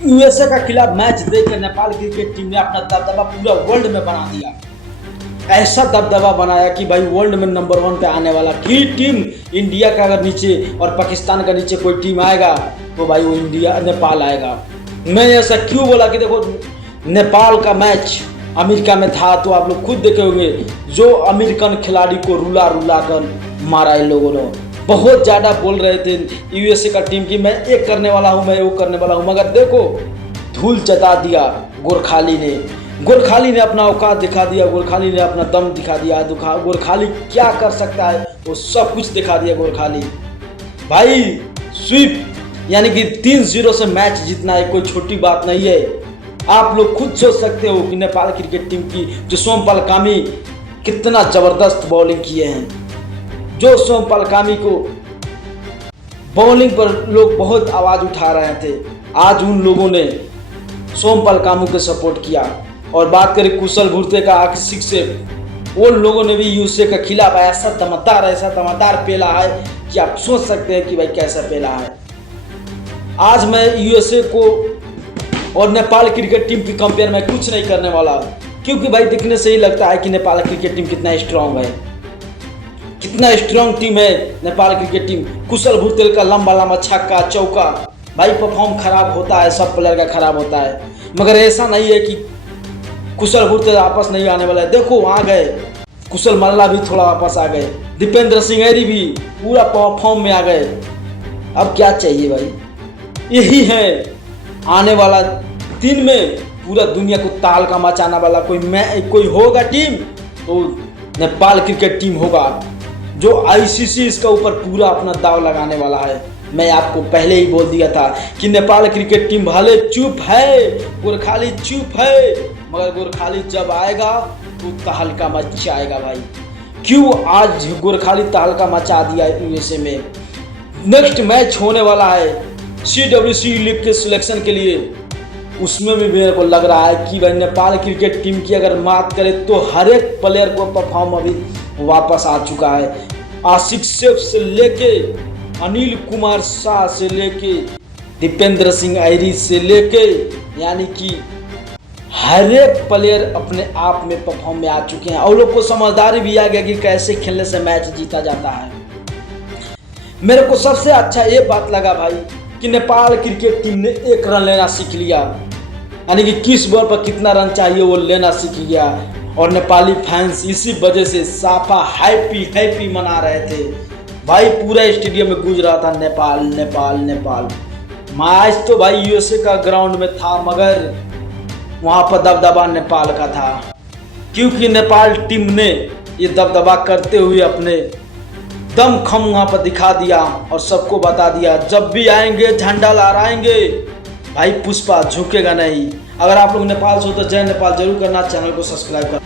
USA का खिलाफ match देखकर नेपाल क्रिकेट टीम ने अपना दबदबा पूरा वर्ल्ड में बना दिया। ऐसा दबदबा बनाया कि भाई वर्ल्ड में नंबर 1 पे आने वाला की टीम इंडिया का अगर नीचे और पाकिस्तान का नीचे कोई टीम आएगा तो भाई वो इंडिया नेपाल आएगा। मैं ऐसा क्यों बोला कि देखो नेपाल का मैच अमेरिका में था तो आप लोग खुद देखे होंगे, जो अमेरिकन खिलाड़ी को रुला रुला कर मारा इन लोगों ने। बहुत ज़्यादा बोल रहे थे यूएसए का टीम की मैं एक करने वाला हूँ, मैं वो करने वाला हूँ, मगर देखो धूल चटा दिया गोरखाली ने। गोरखाली ने अपना औकात दिखा दिया, गोरखाली ने अपना दम दिखा दिया। गोरखाली क्या कर सकता है वो सब कुछ दिखा दिया गोरखाली। भाई स्वीप यानी कि 3-0 से मैच जीतना है कोई छोटी बात नहीं है। आप लोग खुद सोच सकते हो कि नेपाल क्रिकेट टीम की जो सोमपाल कामी कितना ज़बरदस्त बॉलिंग किए हैं। जो सोमपाल कामी को बॉलिंग पर लोग बहुत आवाज़ उठा रहे थे, आज उन लोगों ने सोमपाल कामू को सपोर्ट किया। और बात करें कुशल भुर्ते का आकस्मिक से, उन लोगों ने भी यूएसए का खिलाफ ऐसा दमदार पेला है कि आप सोच सकते हैं कि भाई कैसा पेला है। आज मैं यूएसए को और नेपाल क्रिकेट टीम की कंपेयर में कुछ नहीं करने वाला, क्योंकि भाई दिखने से ही लगता है कि नेपाल क्रिकेट टीम कितना स्ट्रांग है, कितना स्ट्रांग टीम है नेपाल क्रिकेट टीम। कुशल भुर्तेल का लंबा लंबा छक्का चौका, भाई परफॉर्म खराब होता है, सब प्लेयर का खराब होता है, मगर ऐसा नहीं है कि कुशल भुर्तेल वापस नहीं आने वाला है। देखो आ गए कुशल मल्ला भी थोड़ा वापस आ गए, दीपेंद्र सिंह ऐरी भी पूरा फॉर्म में आ गए। अब क्या चाहिए भाई, यही है आने वाला दिन में पूरा दुनिया को ताल का मचाने वाला कोई होगा टीम तो नेपाल क्रिकेट टीम होगा, जो आईसीसी इसका ऊपर पूरा अपना दाव लगाने वाला है। मैं आपको पहले ही बोल दिया था कि नेपाल क्रिकेट टीम भले चुप है, गोरखाली चुप है, मगर गोरखाली जब आएगा तो तहलका मचाएगा भाई। क्यों आज गोरखाली तहलका मचा दिया यूएसए में। नेक्स्ट मैच होने वाला है CWC लीग के सिलेक्शन के लिए, उसमें भी मेरे को लग रहा है कि भाई नेपाल क्रिकेट टीम की अगर बात करें तो हर एक प्लेयर को परफॉर्म अभी वापस आ चुका है। आशिक सेफ से लेके अनिल कुमार शाह से लेके दीपेंद्र सिंह ऐरी से लेके, यानी कि हर एक प्लेयर अपने आप में परफॉर्म में आ चुके हैं और लोग को समझदारी भी आ गया कि कैसे खेलने से मैच जीता जाता है। मेरे को सबसे अच्छा ये बात लगा भाई कि नेपाल क्रिकेट टीम ने 1 रन लेना सीख लिया, यानी कि किस बॉल पर कितना रन चाहिए वो लेना सीख गया। और नेपाली फैंस इसी वजह से साफा हैप्पी मना रहे थे भाई, पूरा स्टेडियम में गूंज रहा था नेपाल नेपाल नेपाल। मैच तो भाई यूएसए का ग्राउंड में था, मगर वहाँ पर दबदबा नेपाल का था, क्योंकि नेपाल टीम ने ये दबदबा करते हुए अपने दमखम वहाँ पर दिखा दिया और सबको बता दिया जब भी आएंगे झंडा लहराएंगे भाई, पुष्पा झुकेगा नहीं। अगर आप लोग नेपाल से हो तो जय नेपाल जरूर करना, चैनल को सब्सक्राइब करना।